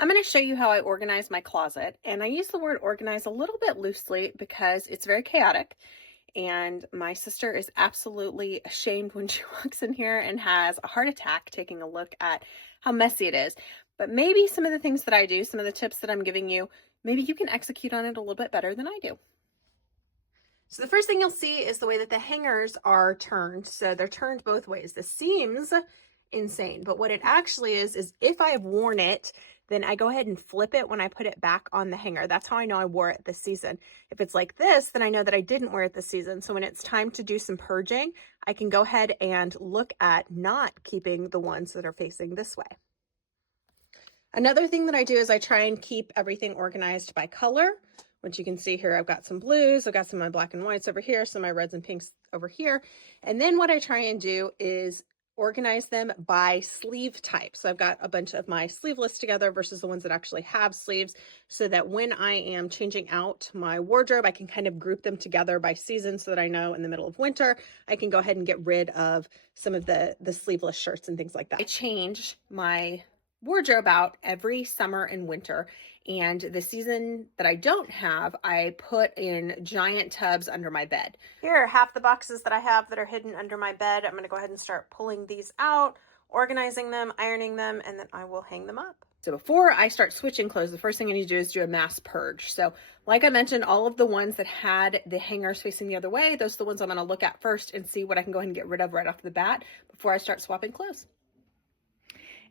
I'm going to show you how I organize my closet. And I use the word organize a little bit loosely because it's very chaotic. And my sister is absolutely ashamed when she walks in here and has a heart attack taking a look at how messy it is. But maybe some of the things that I do, some of the tips that I'm giving you, maybe you can execute on it a little bit better than I do. So the first thing you'll see is the way that the hangers are turned. So they're turned both ways. This seems insane, but what it actually is if I have worn it, then I go ahead and flip it when I put it back on the hanger. That's how I know I wore it this season. If it's like this, then I know that I didn't wear it this season. So when it's time to do some purging, I can go ahead and look at not keeping the ones that are facing this way. Another thing that I do is I try and keep everything organized by color, which you can see here. I've got some blues, I've got some of my black and whites over here, some of my reds and pinks over here. And then what I try and do is organize them by sleeve type. So I've got a bunch of my sleeveless together versus the ones that actually have sleeves, so that when I am changing out my wardrobe, I can kind of group them together by season so that I know in the middle of winter, I can go ahead and get rid of some of the sleeveless shirts and things like that. I change my wardrobe out every summer and winter. And the season that I don't have, I put in giant tubs under my bed. Here are half the boxes that I have that are hidden under my bed. I'm going to go ahead and start pulling these out, organizing them, ironing them, and then I will hang them up. So before I start switching clothes, the first thing I need to do is do a mass purge. So like I mentioned, all of the ones that had the hangers facing the other way, those are the ones I'm going to look at first and see what I can go ahead and get rid of right off the bat before I start swapping clothes.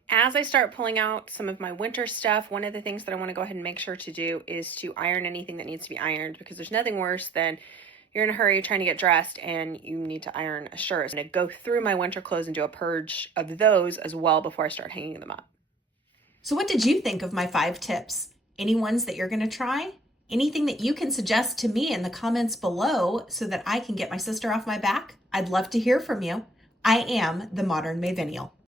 As I start pulling out some of my winter stuff, one of the things that I want to go ahead and make sure to do is to iron anything that needs to be ironed, because there's nothing worse than you're in a hurry trying to get dressed and you need to iron a shirt. I'm going to go through my winter clothes and do a purge of those as well before I start hanging them up. So what did you think of my 5 tips? Any ones that you're going to try? Anything that you can suggest to me in the comments below so that I can get my sister off my back? I'd love to hear from you. I am the Modern Mavennial.